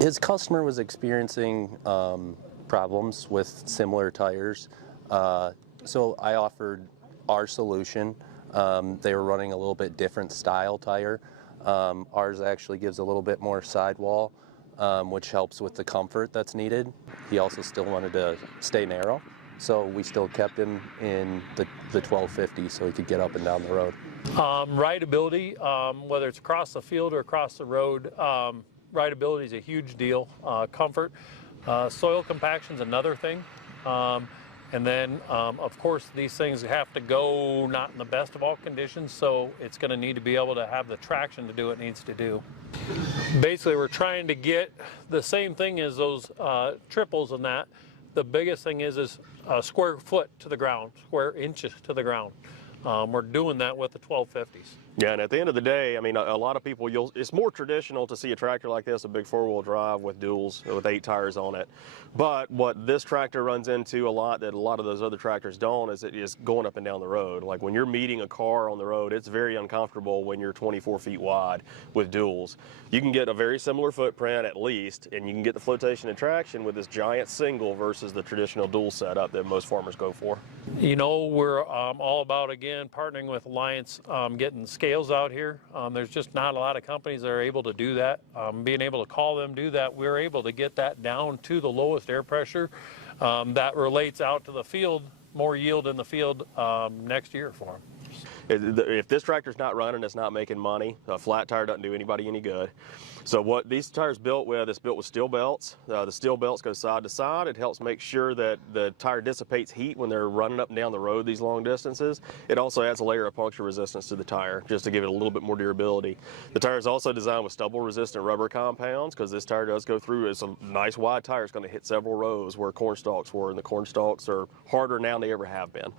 His customer was experiencing problems with similar tires, so I offered our solution. They were running a little bit different style tire. Ours actually gives a little bit more sidewall, which helps with the comfort that's needed. He also still wanted to stay narrow, so we still kept him in the 1250 so he could get up and down the road. Rideability, whether it's across the field or across the road, rideability is a huge deal. Comfort, soil compaction is another thing. And then, of course, these things have to go not in the best of all conditions, so it's going to need to be able to have the traction to do what it needs to do. Basically, we're trying to get the same thing as those triples and that. The biggest thing is a square foot to the ground, square inches to the ground. We're doing that with the 1250s. Yeah, and at the end of the day, I mean, a lot of people, it's more traditional to see a tractor like this, a big four-wheel drive with duals with 8 tires on it. But what this tractor runs into a lot that a lot of those other tractors don't is it is going up and down the road. Like when you're meeting a car on the road, it's very uncomfortable when you're 24 feet wide with duals. You can get a very similar footprint at least, and you can get the flotation and traction with this giant single versus the traditional dual setup that most farmers go for. You know, we're all about, again, partnering with Alliance, getting scales out here. There's just not a lot of companies that are able to do that. Being able to call them, do that, we're able to get that down to the lowest air pressure that relates out to the field, more yield in the field next year for them. If this tractor's not running, it's not making money. A flat tire doesn't do anybody any good. So what these tires built with, it's built with steel belts. The steel belts go side to side. It helps make sure that the tire dissipates heat when they're running up and down the road these long distances. It also adds a layer of puncture resistance to the tire just to give it a little bit more durability. The tire is also designed with stubble resistant rubber compounds because this tire does go through. It's a nice wide tire. It's going to hit several rows where corn stalks were, and the corn stalks are harder now than they ever have been.